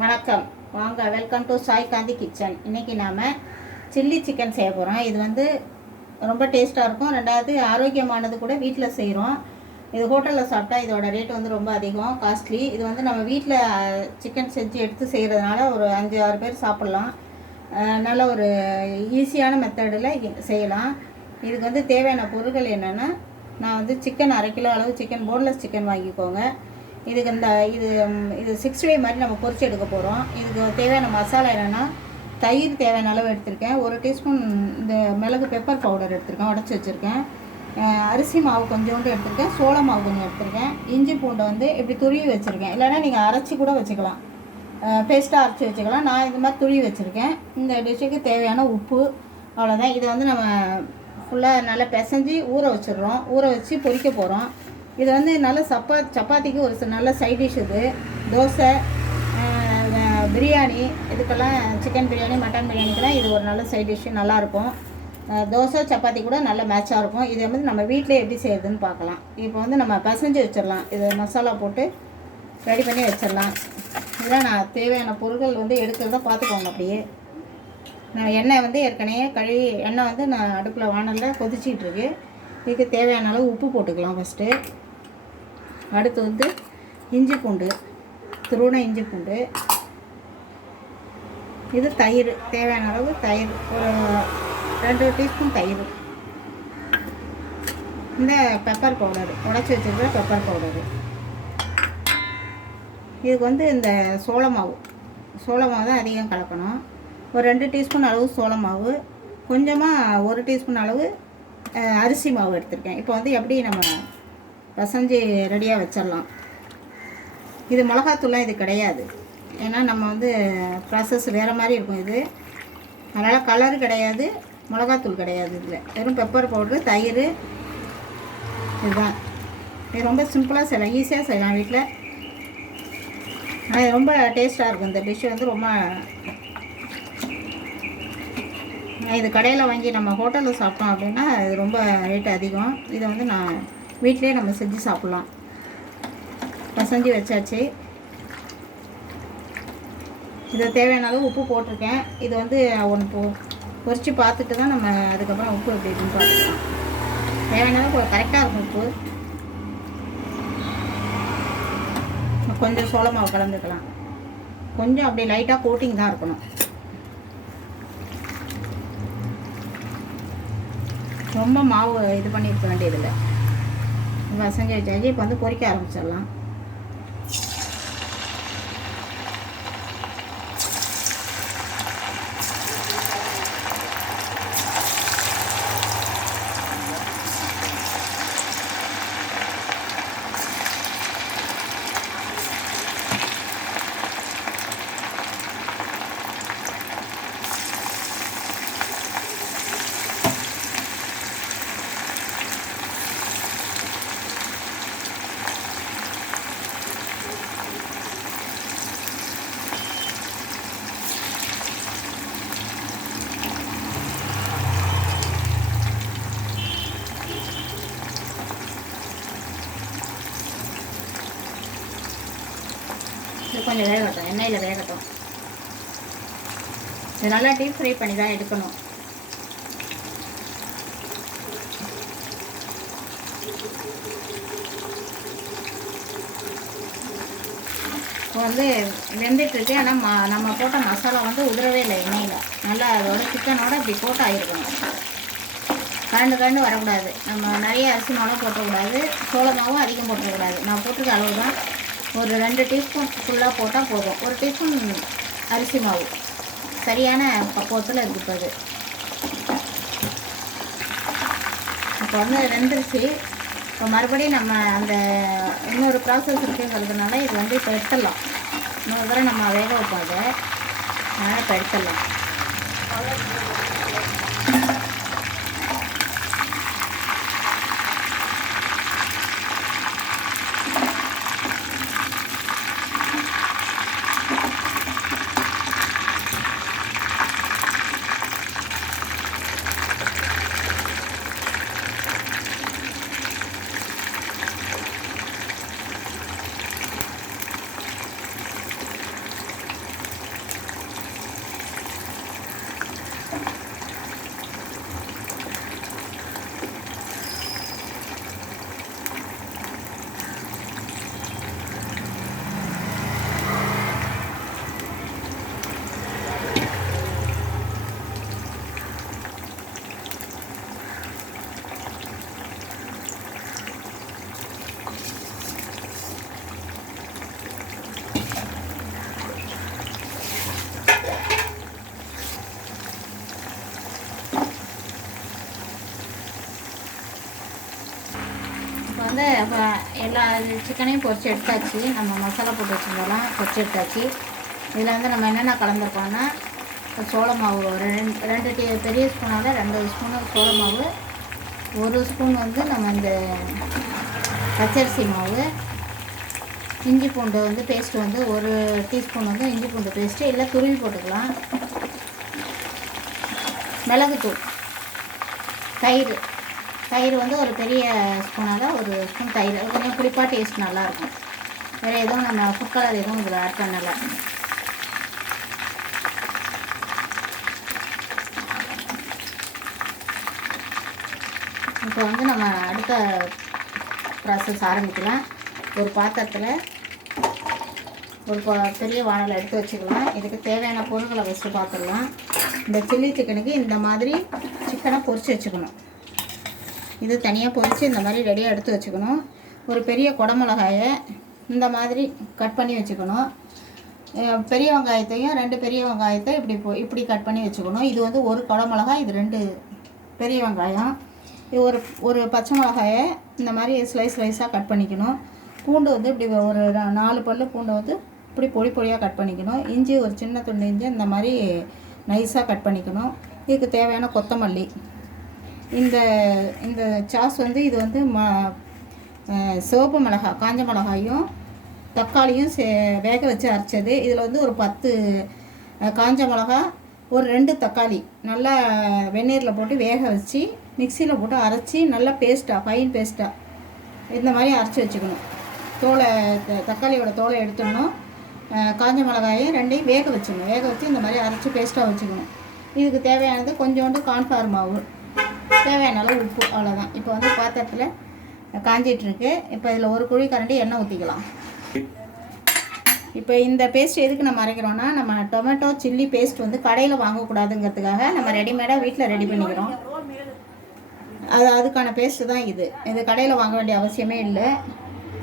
வணக்கம். வாங்க welcome to Sai Gandhi kitchen இன்றைக்கி நாம் சில்லி சிக்கன் செய்ய போகிறோம் இது வந்து ரொம்ப டேஸ்ட்டாக இருக்கும். ரெண்டாவது ஆரோக்கியமானது கூட வீட்டில் செய்கிறோம் இது ஹோட்டலில் சாப்பிட்டா இதோட ரேட் வந்து ரொம்ப அதிகம் காஸ்ட்லி இது வந்து நம்ம வீட்டில் சிக்கன் செஞ்சு எடுத்து செய்கிறதுனால ஒரு அஞ்சு ஆறு பேர் சாப்பிட்லாம். நல்ல ஒரு ஈஸியான மெத்தடில் செய்யலாம். இதுக்கு வந்து தேவையான பொருட்கள் என்னென்னா நான் வந்து சிக்கன் அரை கிலோ அளவு சிக்கன் போன்லெஸ் சிக்கன் வாங்கிக்கோங்க. இதுக்கு இந்த இது இது சிக்ஸ்டி ஃபைவ் மாதிரி நம்ம பொரிச்சு எடுக்க போகிறோம் இதுக்கு தேவையான மசாலா என்னென்னா தயிர் தேவையான அளவு எடுத்திருக்கேன். ஒரு டீஸ்பூன் இந்த மிளகு பெப்பர் பவுடர் எடுத்திருக்கேன் உடச்சி வச்சுருக்கேன். அரிசி மாவு கொஞ்சோண்டு எடுத்திருக்கேன் சோள மாவு கொஞ்சம் எடுத்திருக்கேன். இஞ்சி பூண்டை வந்து இப்படி துருவி வச்சுருக்கேன். இல்லைன்னா நீங்கள் அரைச்சி கூட வச்சுக்கலாம். பேஸ்ட்டாக அரைச்சி வச்சுக்கலாம். நான் இது மாதிரி துருவி வச்சுருக்கேன். இந்த டிஷ்ஷுக்கு தேவையான உப்பு அவ்வளோதான் இதை வந்து நம்ம ஃபுல்லாக நல்லா பிசைஞ்சு ஊற வச்சிடுறோம். ஊற வச்சு பொரிக்க போகிறோம் இது வந்து நல்ல சப்பா சப்பாத்திக்கு ஒரு நல்ல சைட் டிஷ் இது. தோசை பிரியாணி இதுக்கெல்லாம் சிக்கன் பிரியாணி மட்டன் பிரியாணிக்கெல்லாம் இது ஒரு நல்ல சைட் டிஷ்ஷு நல்லாயிருக்கும். தோசை சப்பாத்தி கூட நல்ல மேட்சாக இருக்கும். இதை வந்து நம்ம வீட்டிலே எப்படி செய்யறதுன்னு பார்க்கலாம். இப்போ வந்து நம்ம பசஞ்சு வச்சிடலாம். இது மசாலா போட்டு ரெடி பண்ணி வச்சிடலாம். இதெல்லாம் நான் தேவையான பொருட்கள் வந்து எடுக்கிறத பார்த்துக்கோங்க அப்படியே. நான் எண்ணெய் வந்து ஏற்கனவே கழுவி எண்ணெய் வந்து நான் அடுப்பில் வானலில் கொதிச்சிட்டுருக்கு இதுக்கு தேவையான அளவு உப்பு போட்டுக்கலாம் ஃபஸ்ட்டு அடுத்து வந்து இஞ்சி பூண்டு துருவன இஞ்சி பூண்டு. இது தயிர் தேவையான அளவு தயிர் ஒரு ரெண்டு டீஸ்பூன் தயிர். இந்த பெப்பர் பவுடர் உடச்சி வச்சுருக்கிற பெப்பர் பவுடரு இதுக்கு வந்து இந்த சோள மாவு சோள மாவு தான் அதிகம் கலக்கணும். ஒரு ரெண்டு டீஸ்பூன் அளவு சோள மாவு கொஞ்சமாக ஒரு டீஸ்பூன் அளவு அரிசி மாவு எடுத்திருக்கேன். இப்போ வந்து எப்படி நம்ம பசஞ்சு ரெடியாக வச்சிடலாம். இது மிளகாத்தூள்லாம் இது கிடையாது. ஏன்னா நம்ம வந்து ப்ராசஸ் வேறு மாதிரி இருக்கும் இது. அதனால் கலர் கிடையாது மிளகாத்தூள் கிடையாது இதில். வெறும் பெப்பர் பவுட்ரு தயிர். இதுதான். இது ரொம்ப சிம்பிளாக செய்யலாம். ஈஸியாக செய்யலாம் வீட்டில் ஆனால் ரொம்ப டேஸ்ட்டாக இருக்கும். இந்த டிஷ் வந்து ரொம்ப இது கடையில் வாங்கி நம்ம ஹோட்டலில் சாப்பிட்டோம் அப்படின்னா இது ரொம்ப ரேட் அதிகம். இதை வந்து நான் வீட்டிலே நம்ம செஞ்சு சாப்பிட்லாம். பசஞ்சு வச்சாச்சு. இதை தேவையான அளவு உப்பு போட்டிருக்கேன். இது வந்து ஒன்று பொ பொரித்து பார்த்துட்டு தான் நம்ம அதுக்கப்புறம் உப்பு எப்படி இருக்குன்னு பார்த்துக்கலாம் தேவையான அளவு கரெக்டாக இருக்கும் உப்பு. கொஞ்சம் சோள மாவு கலந்துக்கலாம். கொஞ்சம் அப்படியே லைட்டாக கோட்டிங் தான் இருக்கணும். ரொம்ப மாவு இது பண்ணியிருக்க வேண்டியதில்லை. வசங்க வச்சாச்சு இப்போ வந்து பொரிக்க ஆரம்பிச்சிடலாம். கொஞ்சம் வேகட்டும் எண்ணெயில் வேகட்டும் இது நல்லா டீப் ஃப்ரை பண்ணி தான் எடுக்கணும். இப்போ வந்து வெந்துட்டுருக்கு ஆனால் ம நம்ம போட்ட மசாலா வந்து உதிரவே இல்லை எண்ணெயில். நல்லா அதோட சிக்கனோட இப்படி போட்டு ஆகிருக்கணும் கரண்டு கரண்டு வரக்கூடாது. நம்ம நிறைய அரிசி மாவும் போட்டக்கூடாது சோளமாவும் அதிகம் போட்டக்கூடாது. நான் போட்டுருக்க அளவு தான் ஒரு ரெண்டு டீஸ்பூன் ஃபுல்லாக போட்டால் போதும். ஒரு டீஸ்பூன் அரிசி மாவு. சரியான பக்குவத்தில் இருக்குது இப்போ அது வந்து வெந்துருச்சு. இப்போ மறுபடியும் நம்ம அந்த இன்னொரு ப்ராசஸ் இருக்குங்கிறதுனால இது வந்து இப்போ எடுத்துடலாம். இன்னொரு தடவை நம்ம வேக வைப்பாங்க அதனால் இப்போ எடுத்துடலாம். இப்போ எல்லா சிக்கனையும் பொரிச்சு எடுத்தாச்சு. நம்ம மசாலா போட்டு வச்சுருந்தோம்லாம் பொரிச்சு எடுத்தாச்சு. இதில் வந்து நம்ம என்னென்ன கலந்துருக்கோம்னா சோள மாவு ஒரு ரெண்டு ரெண்டு டீ பெரிய ஸ்பூனால் ரெண்டு ஸ்பூனு சோள மாவு. ஒரு ஸ்பூன் வந்து நம்ம இந்த பச்சரிசி மாவு. இஞ்சி பூண்டு வந்து பேஸ்ட்டு வந்து ஒரு டீஸ்பூன் வந்து இஞ்சி பூண்டு பேஸ்ட்டு இல்லை துருவி போட்டுக்கலாம். மிளகுத்தூள் தயிர். தயிர் வந்து ஒரு பெரிய ஸ்பூனால் ஒரு ஸ்பூன் தயிர். கொஞ்சம் புளிப்பாக டேஸ்ட் நல்லாயிருக்கும் வேறு எதுவும் நம்ம ஃபுட் கலர் எதுவும் இதில் ஆட் பண்ணலை. இப்போ வந்து நம்ம அடுத்த ப்ராசஸ் ஆரம்பிக்கலாம் ஒரு பாத்திரத்தில் ஒரு பெரிய வானலை எடுத்து வச்சுக்கலாம். இதுக்கு தேவையான பொருட்களை ஃபஸ்ட்டு பார்த்துடலாம் இந்த சில்லி சிக்கனுக்கு இந்த மாதிரி சிக்கனை பொரித்து வச்சுக்கணும். இது தனியாக பொரித்து இந்த மாதிரி ரெடியாக எடுத்து வச்சுக்கணும். ஒரு பெரிய குடமிளகாயை இந்த மாதிரி கட் பண்ணி வச்சுக்கணும். பெரிய வெங்காயத்தையும் ரெண்டு பெரிய வெங்காயத்தை இப்படி போ இப்படி கட் பண்ணி வச்சுக்கணும். இது வந்து ஒரு குடமிளகாய் இது ரெண்டு பெரிய வெங்காயம். இது ஒரு ஒரு பச்சை மிளகாயை இந்த மாதிரி ஸ்லைஸ் ஸ்லைஸாக கட் பண்ணிக்கணும். பூண்டு வந்து இப்படி ஒரு நாலு பல்லு பூண்டை வந்து இப்படி பொடி பொடியாக கட் பண்ணிக்கணும். இஞ்சி ஒரு சின்ன துண்டு இஞ்சி இந்த மாதிரி நைஸாக கட் பண்ணிக்கணும். இதுக்கு தேவையான கொத்தமல்லி. இந்த இந்த சாஸ் வந்து இது வந்து ம சிவப்பு மிளகா காஞ்ச மிளகாயும் தக்காளியும் சே வேக வச்சு அரைச்சது. இதில் வந்து ஒரு பத்து காஞ்ச மிளகா ஒரு ரெண்டு தக்காளி நல்லா வெந்நீரில் போட்டு வேக வச்சு மிக்சியில் போட்டு அரைச்சி நல்லா பேஸ்ட்டாக ஃபைன் பேஸ்ட்டாக இந்த மாதிரி அரைச்சி வச்சுக்கணும். தோலை த- தக்காளியோட தோலை எடுத்துடணும். காஞ்ச மிளகாயும் ரெண்டையும் வேக வச்சுக்கணும். வேக வச்சு இந்த மாதிரி அரைச்சி பேஸ்ட்டாக வச்சுக்கணும். இதுக்கு தேவையானது கொஞ்சோண்டு கான்ஃபார்ம் மாவு. தேவையான அளவு உப்பு அவ்வளோதான் இப்போ வந்து பாத்திரத்தில் காஞ்சிட்ருக்கு இப்போ இதில் ஒரு குழி கரண்டி எண்ணெய் ஊற்றிக்கலாம் இப்போ இந்த பேஸ்ட் எதுக்கு நம்ம அரைக்கிறோன்னா நம்ம டொமேட்டோ சில்லி பேஸ்ட் வந்து கடையில் வாங்கக்கூடாதுங்கிறதுக்காக நம்ம ரெடிமேடாக வீட்டில் ரெடி பண்ணிக்கிறோம். அது அதுக்கான பேஸ்ட்டு தான் இது. இது கடையில் வாங்க வேண்டிய அவசியமே இல்லை.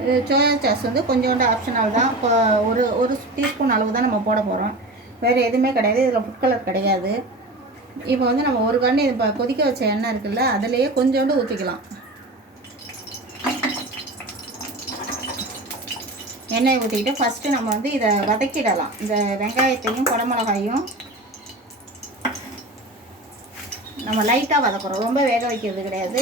இது சோயா சாஸ் வந்து கொஞ்சோண்டு ஆப்ஷனல் தான். இப்போ ஒரு ஒரு டீஸ்பூன் அளவு தான் நம்ம போட போகிறோம் வேறு எதுவுமே கிடையாது. இதில் ஃபுட் கலர் கிடையாது. இப்போ வந்து நம்ம ஒரு கண்ணு இப்போ கொதிக்க வச்ச எண்ணெய் இருக்குல்ல அதுலேயே கொஞ்சோண்டு ஊற்றிக்கலாம் எண்ணெய் ஊற்றிக்கிட்டு ஃபஸ்ட்டு நம்ம வந்து இதை வதக்கிடலாம். இந்த வெங்காயத்தையும் குடமிளகாயும் நம்ம லைட்டாக வதக்குறோம். ரொம்ப வேக வைக்கிறது கிடையாது.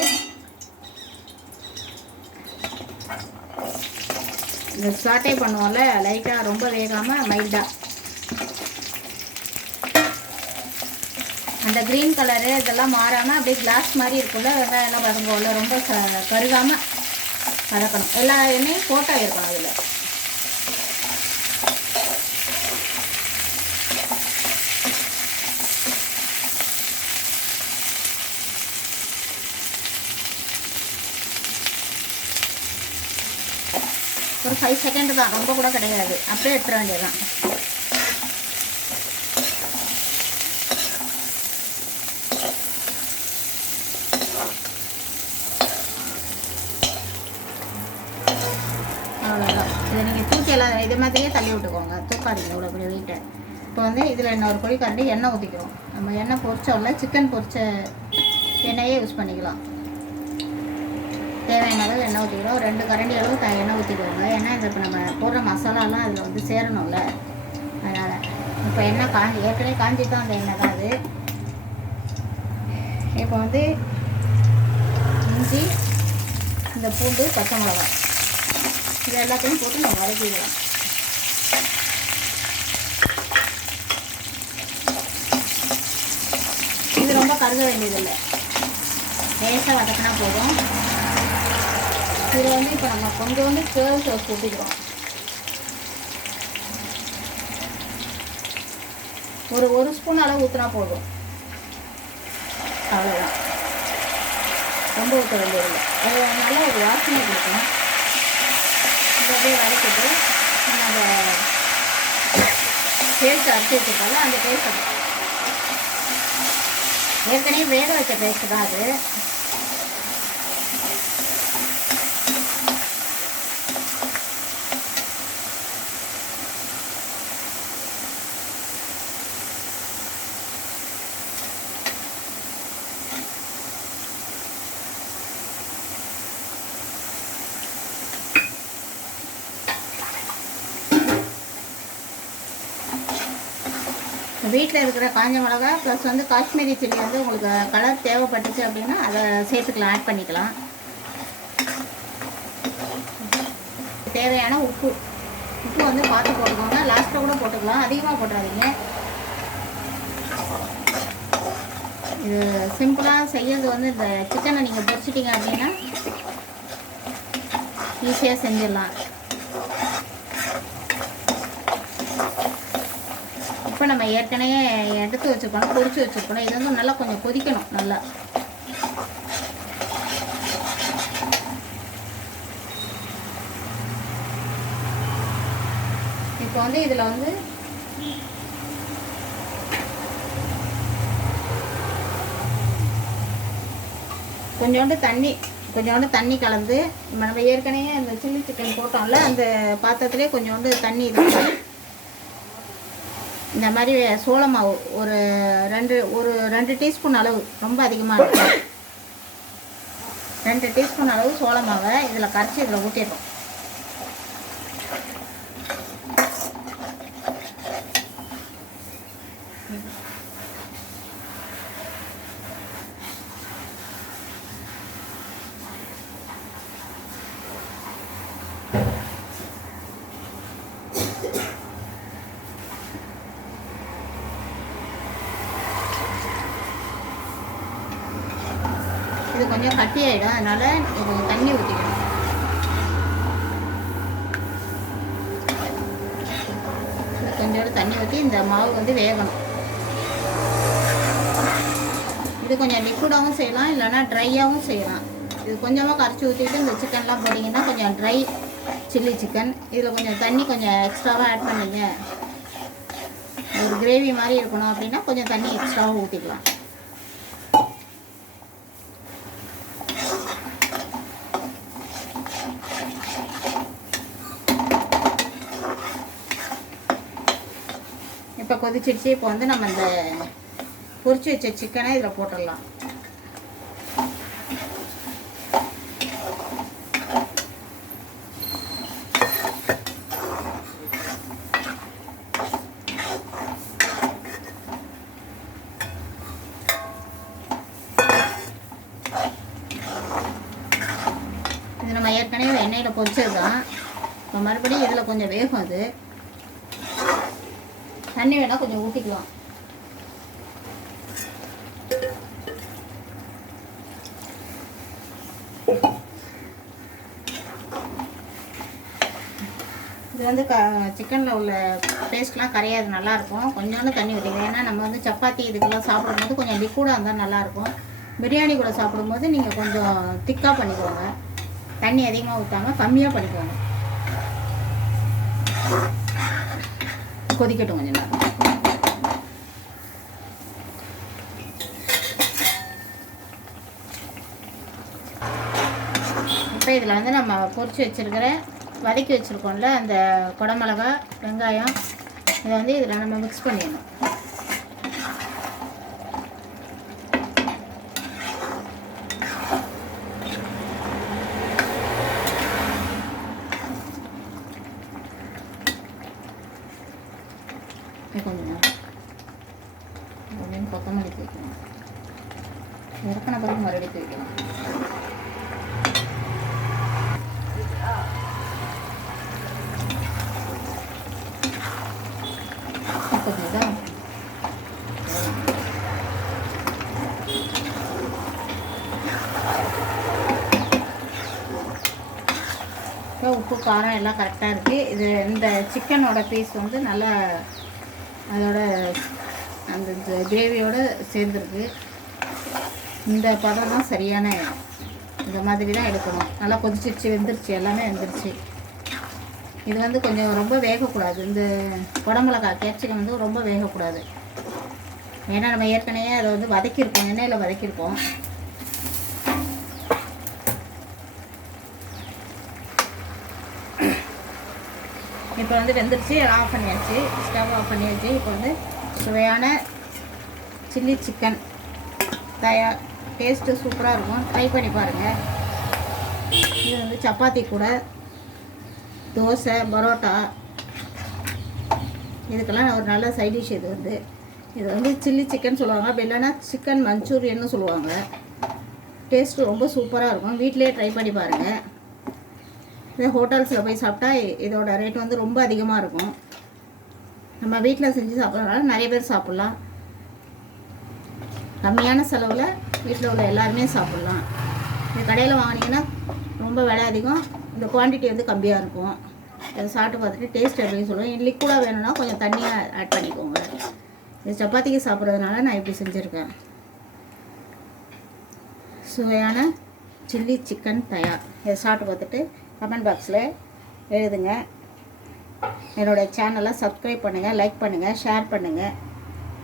இந்த சாட்டே பண்ணுவோம்ல லைட்டாக ரொம்ப வேகாமல் மைல்டாக அந்த க்ரீன் கலரு இதெல்லாம் மாறாமல் அப்படியே கிளாஸ் மாதிரி இருக்கும்ல வெங்காயம் எல்லாம் வதங்கும்ல ரொம்ப க கருகாமல் வதக்கணும் எல்லா எண்ணெயும் போட்டா இருக்கணும் அதில். ஒரு ஃபைவ் செகண்ட் தான் ரொம்ப கூட கிடையாது. அப்படியே எடுத்துட வேண்டியதுதான் இதை நீங்கள் தூக்கி எல்லாம் இது போட்டுக்கோங்க. தூக்காதீங்க இவ்வளோ பெரிய வெயிட்டை இப்போ வந்து இதில் இன்னொரு கொடி கரண்டி எண்ணெய் ஊற்றிக்கிறோம் நம்ம எண்ணெய் பொரிச்சோம்ல சிக்கன் பொரிச்ச எண்ணெயே யூஸ் பண்ணிக்கலாம். தேவையான அளவு எண்ணெய் ஊற்றிக்கிறோம் ரெண்டு கரண்டி அளவு த எண்ணெய் ஊற்றிக்கோங்க ஏன்னா இந்த இப்போ நம்ம போடுற மசாலாலாம் அதில் வந்து சேரணும்ல. அதனால் இப்போ எண்ணெய் காஞ்சி ஏற்கனவே காஞ்சி தான் அந்த எண்ணெய் தான் அது. இப்போ வந்து இஞ்சி இந்த பூண்டு பச்சை மிளகாய். இது எல்லாத்தையும் போட்டு நம்ம வதக்கிக்கலாம். இது ரொம்ப கருக வேண்டியதில்லை. லேசாக வதக்கினா போதும். இது வந்து இப்போ நம்ம கொஞ்சம் வந்து கேர்ள் சோஸ் ஊற்றிக்கிறோம் ஒரு ஒரு ஸ்பூன் அளவு ஊற்றினா போதும். அவ்வளோதான் ரொம்ப ஊற்ற வேண்டியதில்லை. அது நல்ல ஒரு வாசனை கொடுக்கும் இதை அப்படியே வதக்கிட்டு நம்ம அந்த பேஸ்ட் அரைச்சி வச்சுருக்காங்க அந்த பேஸ்ட் ஏற்கனவே வேக வச்ச பேஸ்ட் தான் அது வீட்டில் இருக்கிற காஞ்ச மிளகா ப்ளஸ் வந்து காஷ்மீரி சில்லி வந்து உங்களுக்கு கலர் தேவைப்பட்டுச்சு அப்படின்னா அதை சேர்த்துக்கலாம் ஆட் பண்ணிக்கலாம். தேவையான உப்பு. உப்பு வந்து பார்த்து போட்டுக்கோங்க. லாஸ்ட்டில் கூட போட்டுக்கலாம். அதிகமாக போட்டுறாதீங்க. இது சிம்பிளாக செய்யறது வந்து இந்த சிக்கனை நீங்கள் பொரிச்சிட்டிங்க அப்படின்னா ஈஸியாக செஞ்சிடலாம். இப்போ நம்ம ஏற்கனவே எடுத்து வச்சுருக்கோம் பொறிச்சு வச்சுருக்கணும் இது வந்து நல்லா கொஞ்சம் கொதிக்கணும் நல்லா. இப்போ வந்து இதில் வந்து கொஞ்சோண்டு தண்ணி கொஞ்சோண்டு தண்ணி கலந்து நம்ம ஏற்கனவே அந்த சில்லி சிக்கன் போட்டோம்ல அந்த பாத்திரத்துலேயே கொஞ்சோண்டு தண்ணி இது இந்த மாதிரி சோள மாவு ஒரு ரெண்டு ஒரு ரெண்டு டீஸ்பூன் அளவு ரொம்ப அதிகமாக இருக்கும் ரெண்டு டீஸ்பூன் அளவு சோள மாவை இதில் கரைச்சி இதில் ஊற்றிடுறோம் இது கொஞ்சம் கட்டி ஆகிடும் அதனால் கொஞ்சம் தண்ணி ஊற்றிக்கணும் கொஞ்சோடு தண்ணி ஊற்றி இந்த மாவு வந்து வேகணும். இது கொஞ்சம் லிக்விடாகவும் செய்யலாம் இல்லைன்னா ட்ரையாகவும் செய்யலாம். இது கொஞ்சமாக கரைச்சி ஊற்றிட்டு இந்த சிக்கன்லாம் போட்டிங்கன்னா கொஞ்சம் ட்ரை சில்லி சிக்கன் இதில் கொஞ்சம் தண்ணி கொஞ்சம் எக்ஸ்ட்ராவாக ஆட் பண்ணீங்க. ஒரு கிரேவி மாதிரி இருக்கணும் அப்படின்னா கொஞ்சம் தண்ணி எக்ஸ்ட்ராவாக ஊற்றிக்கலாம் இப்போ கொதிச்சிடுச்சு இப்போ வந்து நம்ம இந்த பொரிச்சு வச்ச சிக்கனை இதில் போட்டுடலாம். இது நம்ம ஏற்கனவே எண்ணெயில் பொரிச்சது தான் இப்போ மறுபடியும் இதில் கொஞ்சம் வேகும் அது. தண்ணி வேணால் கொஞ்சம் ஊற்றிக்கலாம் இது வந்து க சிக்கனில் உள்ள டேஸ்ட்லாம் கரையாது நல்லாயிருக்கும். கொஞ்சோண்டு தண்ணி ஊற்றிக்கலாம் ஏன்னா நம்ம வந்து சப்பாத்தி இதுக்கெல்லாம் சாப்பிடும்போது கொஞ்சம் லிக்விடாக இருந்தால் நல்லாயிருக்கும். பிரியாணி கூட சாப்பிடும்போது நீங்கள் கொஞ்சம் திக்காக பண்ணிக்கோங்க. தண்ணி அதிகமாக ஊற்றாமல் கம்மியாக பண்ணிக்கோங்க. கொதிக்கட்டும் கொஞ்சம் நேரம். இப்போ இதில் வந்து நம்ம பொறிச்சு வச்சுருக்கிற வதக்கி வச்சுருக்கோம்ல அந்த குடமிளகா வெங்காயம் இதை வந்து இதில் நம்ம மிக்ஸ் பண்ணிடணும் இன்னும் கொஞ்சம் நேரம் கொஞ்சம் கொத்தமல்லி தூக்கணும் இறக்கின பிறகு மறுபடியும் தூக்கணும் கொஞ்சம் இதா இப்போ உப்பு காரம் எல்லாம் கரெக்டாக இருக்குது இது இந்த சிக்கனோட பீஸ் வந்து நல்லா அதோட அந்த கிரேவியோட சேர்ந்துருக்கு. இந்த பதம் தான் சரியான இந்த மாதிரி தான் எடுக்கணும். நல்லா கொதிச்சிருச்சு வெந்துருச்சு எல்லாமே வெந்துருச்சு. இது வந்து கொஞ்சம் ரொம்ப வேகக்கூடாது. இந்த குடமிளகா கேப்சிகம் வந்து ரொம்ப வேகக்கூடாது. ஏன்னா நம்ம ஏற்கனவே அதை வந்து வதக்கியிருக்கோம் எண்ணெயில் வதக்கியிருக்கோம். இப்போ வந்து வெந்துருச்சு ஆஃப் பண்ணியாச்சு. ஸ்டவ் ஆஃப் பண்ணியாச்சு. இப்போ வந்து சுவையான சில்லி சிக்கன் தயார் டேஸ்ட்டு சூப்பராக இருக்கும். ட்ரை பண்ணி பாருங்கள் இது வந்து சப்பாத்தி கூட தோசை பரோட்டா. இதுக்கெல்லாம் ஒரு நல்ல சைட் டிஷ் இது வந்து. இது வந்து சில்லி சிக்கன் சொல்லுவாங்க. அப்படி இல்லைன்னா சிக்கன் மஞ்சூரியன்னு சொல்லுவாங்க. டேஸ்ட்டு ரொம்ப சூப்பராக இருக்கும். வீட்டிலேயே ட்ரை பண்ணி பாருங்கள் இதே ஹோட்டல்ஸில் போய் சாப்பிட்டா இதோட ரேட் வந்து ரொம்ப அதிகமாக இருக்கும். நம்ம வீட்டில் செஞ்சு சாப்பிட்றதுனால நிறைய பேர் சாப்பிட்லாம். கம்மியான செலவில் வீட்டில் உள்ள எல்லாருமே சாப்பிட்லாம். இந்த கடையில் வாங்கினீங்கன்னா ரொம்ப விலை அதிகம். இந்த குவான்டிட்டி வந்து கம்மியாக இருக்கும். இதை சாப்பிட்டு பார்த்துட்டு டேஸ்ட் எப்படின்னு சொல்லுவேன் லிக்விடாக வேணும்னா கொஞ்சம் தண்ணியாக ஆட் பண்ணிக்கோங்க. இது சப்பாத்திக்கு சாப்பிட்றதுனால நான் இப்படி செஞ்சுருக்கேன். சுவையான சில்லி சிக்கன் தயார். இதை சாப்பிட்டு பார்த்துட்டு கமெண்ட் பாக்ஸில் எழுதுங்க. என்னோடய சேனலை சப்ஸ்கிரைப் பண்ணுங்கள் லைக் பண்ணுங்கள் ஷேர் பண்ணுங்கள்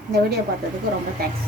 இந்த வீடியோ பார்த்ததுக்கு ரொம்ப தேங்க்ஸ்